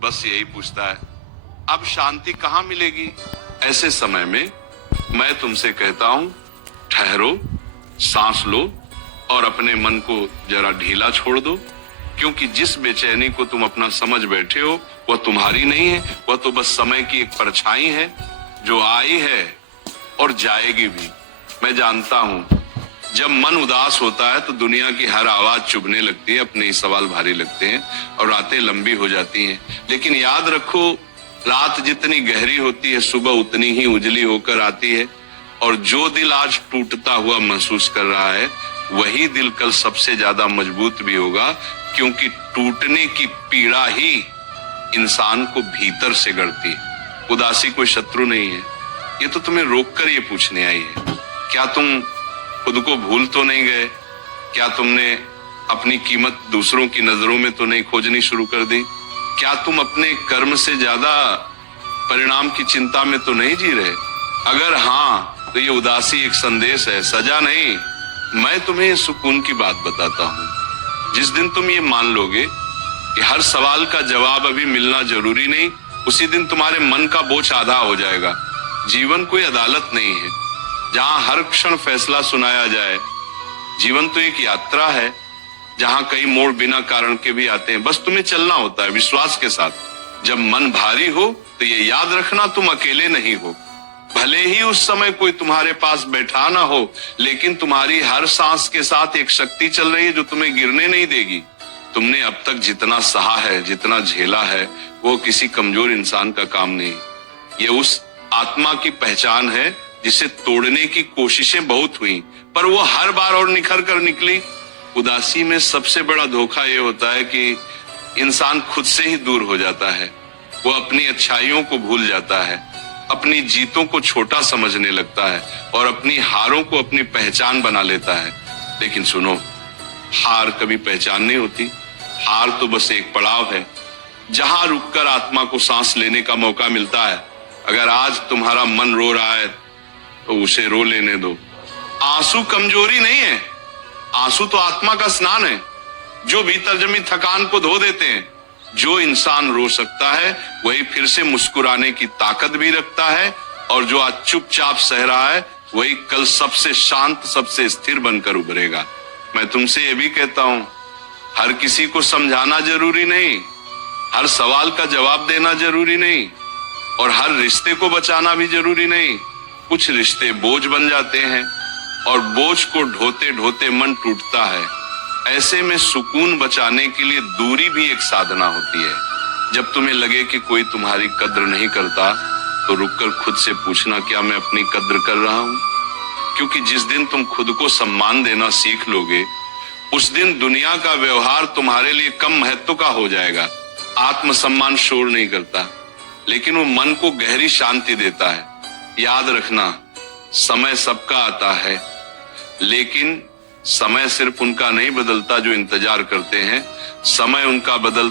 बस यही पूछता है अब शांति कहाँ मिलेगी। ऐसे समय में मैं तुमसे कहता हूं ठहरो, सांस लो और अपने मन को जरा ढीला छोड़ दो, क्योंकि जिस बेचैनी को तुम अपना समझ बैठे हो वह तुम्हारी नहीं है, वह तो बस समय की एक परछाई है जो आई है और जाएगी भी। मैं जानता हूं जब मन उदास होता है तो दुनिया की हर आवाज चुभने लगती है, अपने ही सवाल भारी लगते हैं और रातें लंबी हो जाती हैं। लेकिन याद रखो, रात जितनी गहरी होती है सुबह उतनी ही उजली होकर आती है। और जो दिल आज टूटता हुआ महसूस कर रहा है वही दिल कल सबसे ज्यादा मजबूत भी होगा, क्योंकि टूटने की पीड़ा ही इंसान को भीतर से गढ़ती है। उदासी कोई शत्रु नहीं है। ये तो तुम्हें रोककर ये पूछने आई है, क्या तुम खुद को भूल तो नहीं गए? क्या तुमने अपनी कीमत दूसरों की नजरों में तो नहीं खोजनी शुरू कर दी? क्या तुम अपने कर्म से ज्यादा परिणाम की चिंता में तो नहीं जी रहे? अगर हाँ तो ये उदासी एक संदेश है, सजा नहीं। मैं तुम्हें सुकून की बात बताता हूँ। जिस दिन तुम ये मान लोगे कि हर सवाल का जवाब अभी मिलना जरूरी नहीं, उसी दिन तुम्हारे मन का बोझ आधा हो जाएगा। जीवन कोई अदालत नहीं है जहां हर क्षण फैसला सुनाया जाए। जीवन तो एक यात्रा है जहां कई मोड़ बिना कारण के भी आते हैं। बस तुम्हें चलना होता है विश्वास के साथ। जब मन भारी हो तो ये याद रखना तुम अकेले नहीं हो। भले ही उस समय कोई तुम्हारे पास बैठा ना हो, लेकिन तुम्हारी हर सांस के साथ एक शक्ति चल रही है जो तुम्हें गिरने नहीं देगी। तुमने अब तक जितना सहा है, जितना झेला है, वो किसी कमजोर इंसान का काम नहीं। ये उस आत्मा की पहचान है जिसे तोड़ने की कोशिशें बहुत हुई पर वो हर बार और निखर कर निकली। उदासी में सबसे बड़ा धोखा ये होता है कि इंसान खुद से ही दूर हो जाता है। वो अपनी अच्छाइयों को भूल जाता है, अपनी जीतों को छोटा समझने लगता है और अपनी हारों को अपनी पहचान बना लेता है। लेकिन सुनो, हार कभी पहचान नहीं होती। हार तो बस एक पड़ाव है जहां रुककर आत्मा को सांस लेने का मौका मिलता है। अगर आज तुम्हारा मन रो रहा है तो उसे रो लेने दो। आंसू कमजोरी नहीं है, आंसू तो आत्मा का स्नान है जो भीतर जमी थकान को धो देते हैं। जो इंसान रो सकता है वही फिर से मुस्कुराने की ताकत भी रखता है, और जो आज चुपचाप सह रहा है वही कल सबसे शांत, सबसे स्थिर बनकर उभरेगा। मैं तुमसे ये भी कहता हूं, हर किसी को समझाना जरूरी नहीं, हर सवाल का जवाब देना जरूरी नहीं, और हर रिश्ते को बचाना भी जरूरी नहीं। कुछ रिश्ते बोझ बन जाते हैं और बोझ को ढोते ढोते मन टूटता है। ऐसे में सुकून बचाने के लिए दूरी भी एक साधना होती है। जब तुम्हें लगे कि कोई तुम्हारी कद्र नहीं करता तो रुककर खुद से पूछना, क्या मैं अपनी कद्र कर रहा हूं? क्योंकि जिस दिन तुम खुद को सम्मान देना सीख लोगे उस दिन दुनिया का व्यवहार तुम्हारे लिए कम महत्व का हो जाएगा। आत्मसम्मान शोर नहीं करता, लेकिन वो मन को गहरी शांति देता है। याद रखना, समय सबका आता है, लेकिन समय सिर्फ उनका नहीं बदलता जो इंतजार करते हैं। समय उनका बदल